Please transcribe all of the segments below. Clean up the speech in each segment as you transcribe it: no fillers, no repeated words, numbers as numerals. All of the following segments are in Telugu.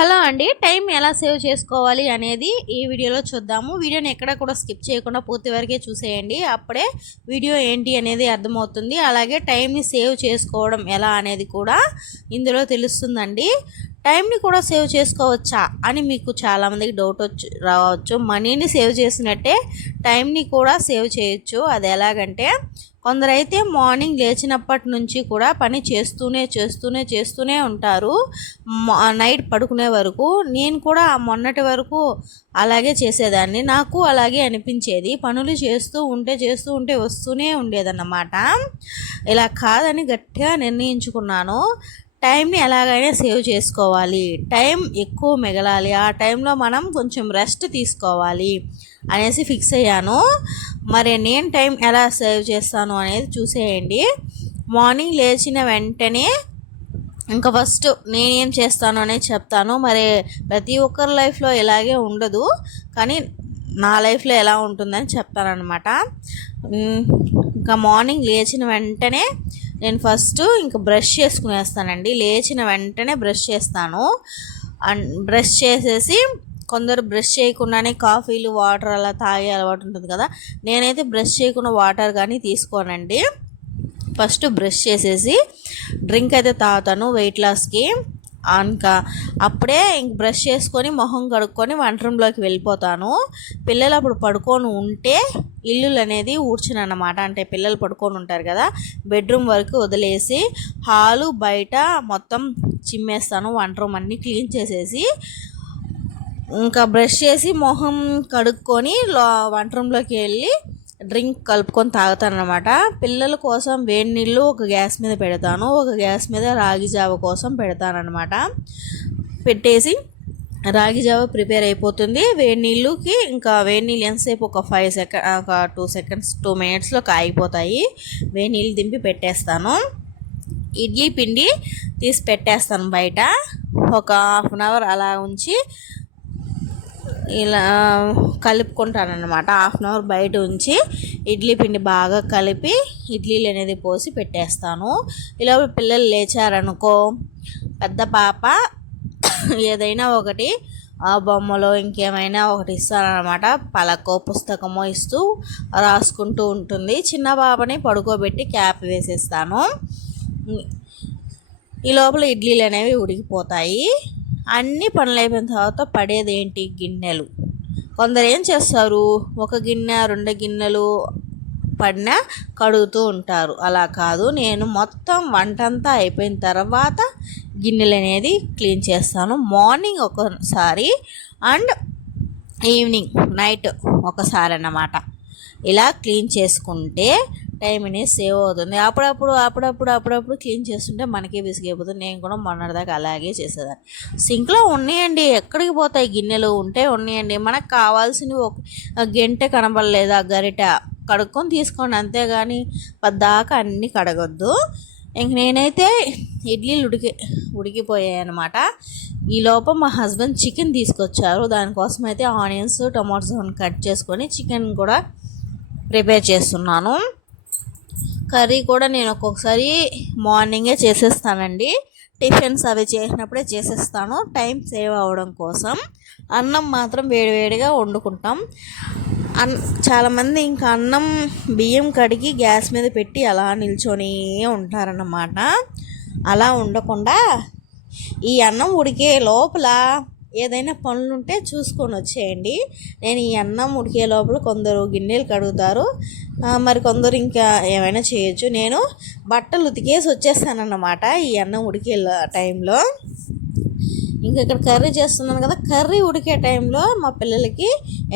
హలో అండి. టైం ఎలా సేవ్ చేసుకోవాలి అనేది ఈ వీడియోలో చూద్దాము. వీడియోని ఎక్కడ కూడా స్కిప్ చేయకుండా పూర్తి వరకే చూసేయండి. అప్పుడే వీడియో ఏంటి అనేది అర్థమవుతుంది. అలాగే టైంని సేవ్ చేసుకోవడం ఎలా అనేది కూడా ఇందులో తెలుస్తుందండి. టైంని కూడా సేవ్ చేసుకోవచ్చా అని మీకు చాలామందికి డౌట్ రావచ్చు. మనీని సేవ్ చేసినట్టే టైంని కూడా సేవ్ చేయొచ్చు. అది ఎలాగంటే కొందరైతే మార్నింగ్ లేచినప్పటి నుంచి కూడా పని చేస్తూనే ఉంటారు నైట్ పడుకునే వరకు. నేను కూడా మొన్నటి వరకు అలాగే చేసేదాన్ని. నాకు అలాగే అనిపించేది. పనులు చేస్తూ ఉంటే వస్తూనే ఉండేదన్నమాట. ఇలా కాదని గట్టిగా నిర్ణయించుకున్నాను. టైంని ఎలాగైనా సేవ్ చేసుకోవాలి, టైం ఎక్కువ మిగలాలి, ఆ టైంలో మనం కొంచెం రెస్ట్ తీసుకోవాలి అనేసి ఫిక్స్ అయ్యాను. మరి నేను టైం ఎలా సేవ్ చేస్తాను అనేది చూసేయండి. మార్నింగ్ లేచిన వెంటనే ఇంకా ఫస్ట్ నేనేం చేస్తాను అనేది చెప్తాను. మరి ప్రతి ఒక్కరి లైఫ్లో ఇలాగే ఉండదు, కానీ నా లైఫ్లో ఎలా ఉంటుందని చెప్తానన్నమాట. ఇంకా మార్నింగ్ లేచిన వెంటనే నేను ఫస్ట్ ఇంకా బ్రష్ చేసుకునేస్తానండి. లేచిన వెంటనే బ్రష్ చేస్తాను. బ్రష్ చేసేసి కొందరు బ్రష్ చేయకుండానే కాఫీలు వాటర్ అలా తాగే అలవాటు ఉంటుంది కదా. నేనైతే బ్రష్ చేయకుండా వాటర్ కానీ తీసుకోనండి. ఫస్ట్ బ్రష్ చేసేసి డ్రింక్ అయితే తాగుతాను వెయిట్ లాస్కి. ఇంకా అప్పుడే ఇంక బ్రష్ చేసుకొని మొహం కడుక్కొని వంట రూమ్లోకి వెళ్ళిపోతాను. పిల్లలు అప్పుడు పడుకొని ఉంటే ఇల్లులు అనేది ఊడ్చను అన్నమాట. అంటే పిల్లలు పడుకొని ఉంటారు కదా, బెడ్రూమ్ వరకు వదిలేసి హాలు బయట మొత్తం చిమ్మేస్తాను. వంట రూమ్ అన్నీ క్లీన్ చేసేసి ఇంకా బ్రష్ చేసి మొహం కడుక్కొని వంట రూమ్లోకి వెళ్ళి డ్రింక్ కలుపుకొని తాగుతానమాట. పిల్లల కోసం వేడి నీళ్ళు ఒక గ్యాస్ మీద పెడతాను, ఒక గ్యాస్ మీద రాగి జావ కోసం పెడతానమాట. పెట్టేసి రాగి జావ ప్రిపేర్ అయిపోతుంది. వేడి నీళ్ళుకి ఇంకా వేడి నీళ్ళు ఎంతసేపు ఒక 2 మినిట్స్లో కాగిపోతాయి. వేడి నీళ్ళు దింపి పెట్టేస్తాను. ఇడ్లీ పిండి తీసి పెట్టేస్తాను బయట. ఒక 1/2 అవర్ అలా ఉంచి ఇలా కలుపుకుంటానమాట. 1/2 అవర్ బయట ఉంచి ఇడ్లీ పిండి బాగా కలిపి ఇడ్లీలు అనేది పోసి పెట్టేస్తాను. ఇలా పిల్లలు లేచారనుకో, పెద్ద పాప ఏదైనా ఒకటి బొమ్మలో ఇంకేమైనా ఒకటి ఇస్తానమాట. పలకో పుస్తకమో ఇస్తూ రాసుకుంటూ ఉంటుంది. చిన్న పాపని పడుకోబెట్టి క్యాప్ వేసేస్తాను. ఈ లోపల ఇడ్లీలు అనేవి ఉడికిపోతాయి. అన్ని పనులు అయిపోయిన తర్వాత పడేది ఏంటి, గిన్నెలు. కొందరు ఏం చేస్తారు, 1 గిన్నె 2 గిన్నెలు పడినా కడుగుతూ ఉంటారు. అలా కాదు, నేను మొత్తం వంటంతా అయిపోయిన తర్వాత గిన్నెలు అనేది క్లీన్ చేస్తాను. మార్నింగ్ ఒకసారి అండ్ ఈవినింగ్ నైట్ ఒకసారి అన్నమాట. ఇలా క్లీన్ చేసుకుంటే టైం అనేది సేవ్ అవుతుంది. అప్పుడప్పుడు క్లీన్ చేస్తుంటే మనకి విసిగైపోతుంది. నేను కూడా మొన్నటిదాకా అలాగే చేసేదాన్ని. సింక్లో ఉన్నాయండి, ఎక్కడికి పోతాయి గిన్నెలు, ఉంటే ఉన్నాయండి. మనకు కావాల్సినవి ఒక గంట కనబడలేదా గరిట కడుక్కొని తీసుకోండి, అంతేగాని పద్దాకా అన్నీ కడగొద్దు. ఇంక నేనైతే ఇడ్లీలు ఉడికిపోయాయి అనమాట. ఈ లోపల మా హస్బెండ్ చికెన్ తీసుకొచ్చారు. దానికోసం అయితే ఆనియన్స్ టొమాటోస్ కట్ చేసుకొని చికెన్ కూడా ప్రిపేర్ చేస్తున్నాను. కర్రీ కూడా నేను ఒక్కొక్కసారి మార్నింగే చేసేస్తానండి. టిఫిన్స్ అవి చేసినప్పుడే చేసేస్తాను, టైం సేవ్ అవ్వడం కోసం. అన్నం మాత్రం వేడివేడిగా వండుకుంటాం. చాలామంది ఇంకా అన్నం బియ్యం కడిగి గ్యాస్ మీద పెట్టి అలా నిల్చొని ఉంటారన్నమాట. అలా ఉండకుండా ఈ అన్నం ఉడికే లోపల ఏదైనా పనులు ఉంటే చూసుకొని వచ్చేయండి. నేను ఈ అన్నం ఉడికే లోపల కొందరు గిన్నెలు కడుగుతారు, మరి కొందరు ఇంకా ఏమైనా చేయొచ్చు. నేను బట్టలు ఉతికేసి వచ్చేస్తానన్నమాట ఈ అన్నం ఉడికే టైంలో. ఇంకా ఇక్కడ కర్రీ చేస్తున్నాను కదా, కర్రీ ఉడికే టైంలో మా పిల్లలకి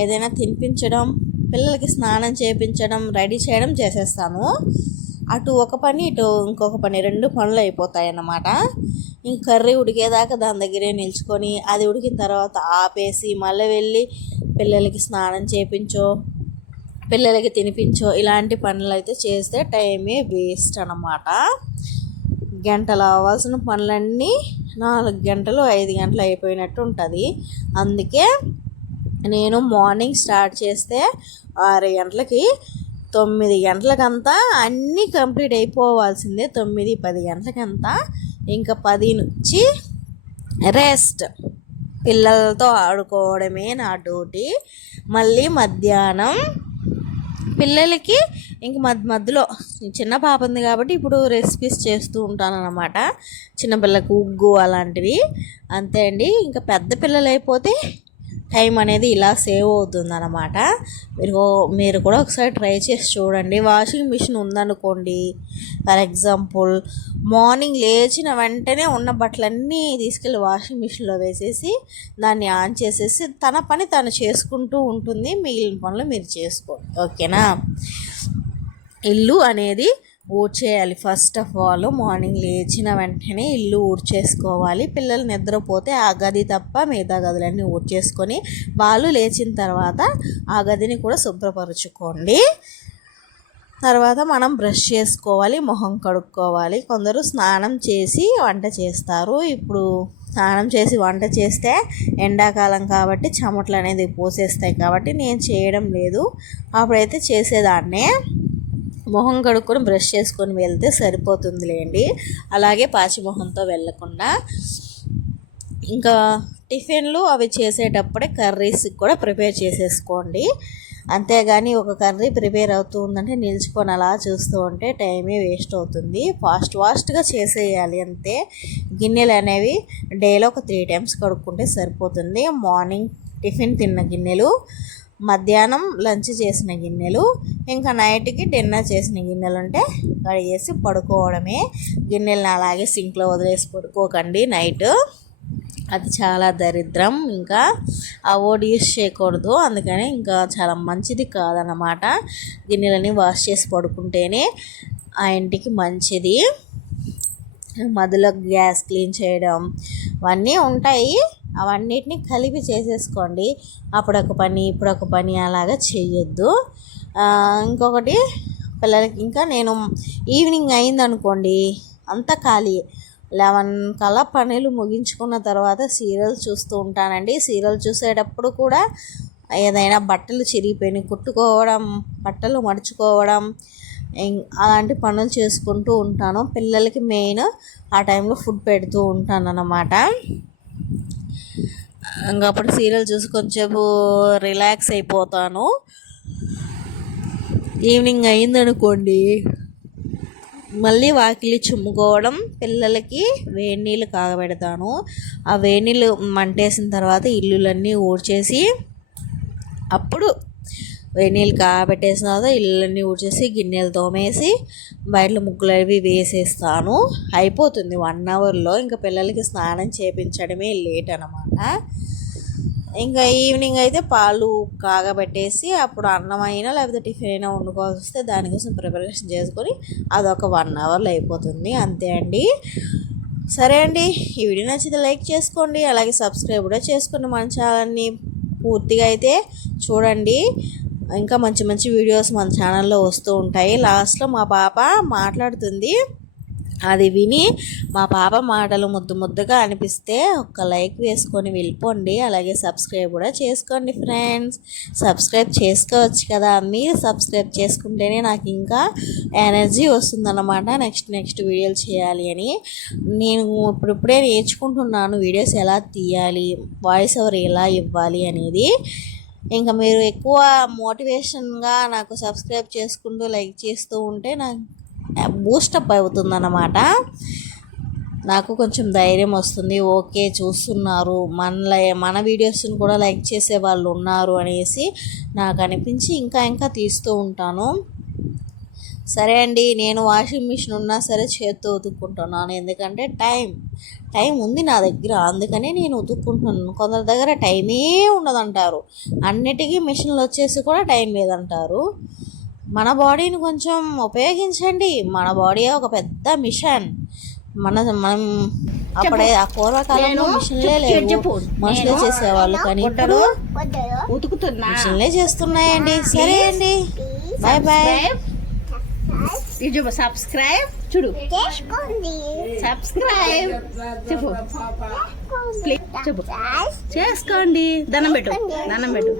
ఏదైనా తినిపించడం, పిల్లలకి స్నానం చేయించడం, రెడీ చేయడం చేసేస్తాను. అటు ఒక పని ఇటు ఇంకొక పని, 2 పనులు అయిపోతాయి అన్నమాట. ఇంక కర్రీ ఉడికేదాకా దాని దగ్గరే నిల్చుకొని అది ఉడికిన తర్వాత ఆపేసి మళ్ళీ వెళ్ళి పిల్లలకి స్నానం చేయించో, పిల్లలకి తినిపించో, ఇలాంటి పనులు అయితే చేస్తే టైమే వేస్ట్ అన్నమాట. గంటలు అవ్వాల్సిన పనులన్నీ 4 గంటలు 5 గంటలు అయిపోయినట్టు ఉంటుంది. అందుకే నేను మార్నింగ్ స్టార్ట్ చేస్తే 6 గంటలకి 9 గంటలకంతా అన్నీ కంప్లీట్ అయిపోవాల్సిందే. 9-10 గంటలకంతా ఇంకా 10 నుంచి రెస్ట్. పిల్లలతో ఆడుకోవడమే నా డ్యూటీ. మళ్ళీ మధ్యాహ్నం పిల్లలకి ఇంక మధ్యలో చిన్న పాప ఉంది కాబట్టి ఇప్పుడు రెసిపీస్ చేస్తూ ఉంటాను అన్నమాట. చిన్నపిల్లలకు ఉగ్గు అలాంటివి. అంతే అండి. ఇంకా పెద్ద పిల్లలు అయిపోతే టైం అనేది ఇలా సేవ్ అవుతుంది అన్నమాట. మీరు కూడా ఒకసారి ట్రై చేసి చూడండి. వాషింగ్ మిషన్ ఉందనుకోండి, ఫర్ ఎగ్జాంపుల్ మార్నింగ్ లేచిన వెంటనే ఉన్న బట్టలన్నీ తీసుకెళ్ళి వాషింగ్ మిషన్లో వేసేసి దాన్ని ఆన్ చేసేసి తన పని తను చేసుకుంటూ ఉంటుంది. మిగిలిన పనులు మీరు చేసుకోండి, ఓకేనా. ఇల్లు అనేది ఊడ్చేయాలి. ఫస్ట్ ఆఫ్ ఆల్ మార్నింగ్ లేచిన వెంటనే ఇల్లు ఊడ్చేసుకోవాలి. పిల్లలు నిద్రపోతే ఆ గది తప్ప మిగతా గదులన్నీ ఊడ్చేసుకొని వాళ్ళు లేచిన తర్వాత ఆ గదిని కూడా శుభ్రపరచుకోండి. తర్వాత మనం బ్రష్ చేసుకోవాలి, మొహం కడుక్కోవాలి. కొందరు స్నానం చేసి వంట చేస్తారు. ఇప్పుడు స్నానం చేసి వంట చేస్తే ఎండాకాలం కాబట్టి చెమటలు అనేది పోసేస్తాయి కాబట్టి నేను చేయడం లేదు. అప్పుడైతే చేసేదాన్నే. మొహం కడుక్కొని బ్రష్ చేసుకొని వెళ్తే సరిపోతుందిలేండి. అలాగే పాచిమొహంతో వెళ్ళకుండా. ఇంకా టిఫిన్లు అవి చేసేటప్పుడే కర్రీస్కి కూడా ప్రిపేర్ చేసేసుకోండి. అంతేగాని ఒక కర్రీ ప్రిపేర్ అవుతూ ఉందంటే నిల్చుకొని అలా చూస్తూ ఉంటే టైమే వేస్ట్ అవుతుంది. ఫాస్ట్గా చేసేయాలి అంతే. గిన్నెలు అనేవి డేలో ఒక 3 times కడుక్కుంటే సరిపోతుంది. మార్నింగ్ టిఫిన్ తిన్న గిన్నెలు, మధ్యాహ్నం లంచ్ చేసిన గిన్నెలు, ఇంకా నైట్కి డిన్నర్ చేసిన గిన్నెలు ఉంటే కడిగేసి పడుకోవడమే. గిన్నెలను అలాగే సింక్లో వదిలేసి పడుకోకండి నైట్. అది చాలా దరిద్రం. ఇంకా అవాయిడ్ యూస్ చేయకూడదు. అందుకని ఇంకా చాలా మంచిది కాదన్నమాట. గిన్నెలని వాష్ చేసి పడుకుంటేనే ఆ ఇంటికి మంచిది. మధ్యలో గ్యాస్ క్లీన్ చేయడం అవన్నీ ఉంటాయి. అవన్నిటిని కలిపి చేసేసుకోండి. అప్పుడొక పని ఇప్పుడొక పని అలాగా చేయొద్దు. ఇంకొకటి పిల్లలకి ఇంకా నేను ఈవినింగ్ అయిందనుకోండి అంతా ఖాళీ. 11 కల్లా పనులు ముగించుకున్న తర్వాత సీరియల్ చూస్తూ ఉంటానండి. సీరియల్ చూసేటప్పుడు కూడా ఏదైనా బట్టలు చిరిగిపోయినాయి కుట్టుకోవడం, బట్టలు మడుచుకోవడం, అలాంటి పనులు చేసుకుంటూ ఉంటాను. పిల్లలకి మెయిన్ ఆ టైంలో ఫుడ్ పెడుతూ ఉంటాను అన్నమాట. ఇంకా అప్పుడు సీరియల్ చూసి కొంచెంసేపు రిలాక్స్ అయిపోతాను. ఈవినింగ్ అయిందనుకోండి మళ్ళీ వాకిలి చిమ్ముకోవడం, పిల్లలకి వేడి నీళ్ళు కాగబెడతాను. ఆ వేడి నీళ్ళు మంటేసిన తర్వాత ఇల్లులన్నీ ఊడ్చేసి, అప్పుడు వేడి నీళ్ళు కాగబెట్టేసిన తర్వాత ఇల్లులన్నీ ఊడ్చేసి గిన్నెలు తోమేసి బయట ముగ్గులు అవి వేసేస్తాను. అయిపోతుంది 1 hourలో. ఇంకా పిల్లలకి స్నానం చేయించడమే లేట్ అన్నమాట. ఇంకా ఈవినింగ్ అయితే పాలు కాగబెట్టేసి అప్పుడు అన్నం అయినా లేకపోతే టిఫిన్ అయినా వండుకోవాల్సి వస్తే దానికోసం ప్రిపరేషన్ చేసుకొని అదొక 1 hourలో అయిపోతుంది. అంతే అండి. సరే అండి, ఈ వీడియో నచ్చితే లైక్ చేసుకోండి, అలాగే సబ్స్క్రైబ్ కూడా చేసుకోండి. మన ఛానల్ని పూర్తిగా అయితే చూడండి. ఇంకా మంచి మంచి వీడియోస్ మన ఛానల్లో వస్తూ ఉంటాయి. లాస్ట్లో మా పాప మాట్లాడుతుంది, అది విని మా పాప మాటలు ముద్దుగా అనిపిస్తే ఒక్క లైక్ వేసుకొని వెళ్ళిపోండి. అలాగే సబ్స్క్రైబ్ కూడా చేసుకోండి ఫ్రెండ్స్. సబ్స్క్రైబ్ చేసుకోవచ్చు కదా. మీరు సబ్స్క్రైబ్ చేసుకుంటేనే నాకు ఇంకా ఎనర్జీ వస్తుందన్నమాట నెక్స్ట్ వీడియోలు చేయాలి అని. నేను ఇప్పుడిప్పుడే నేర్చుకుంటున్నాను వీడియోస్ ఎలా తీయాలి, వాయిస్ ఓవర్ ఎలా ఇవ్వాలి అనేది. ఇంకా మీరు ఎక్కువ మోటివేషన్గా నాకు సబ్స్క్రైబ్ చేసుకుంటూ లైక్ చేస్తూ ఉంటే నాకు బూస్టప్ అవుతుందన్నమాట. నాకు కొంచెం ధైర్యం వస్తుంది. ఓకే, చూస్తున్నారు, మన వీడియోస్ని కూడా లైక్ చేసే వాళ్ళు ఉన్నారు అనేసి నాకు అనిపించి ఇంకా తీస్తూ ఉంటాను. సరే అండి, నేను వాషింగ్ మిషన్ ఉన్నా సరే చేత్తో ఉతుక్కుంటున్నాను. ఎందుకంటే టైం ఉంది నా దగ్గర, అందుకనే నేను ఉతుక్కుంటున్నాను. కొందరి దగ్గర టైమే ఉండదంటారు. అన్నిటికీ మిషన్లు వచ్చేసి కూడా టైం లేదంటారు. మన బాడీని కొంచెం ఉపయోగించండి. మన బాడీ ఒక పెద్ద మిషన్. మనం అప్పుడే ఆ పూర్వకాలంలో మిషన్లే లేవు, మనుషులే చేసేవాళ్ళు. కానీ ఇప్పుడు మిషన్లే చేస్తున్నాయండి. సరే అండి, బాయ్. సబ్స్క్రైబ్ చూడు, సబ్స్క్రైబ్ చెప్పు చేసుకోండి. దండం పెట్టు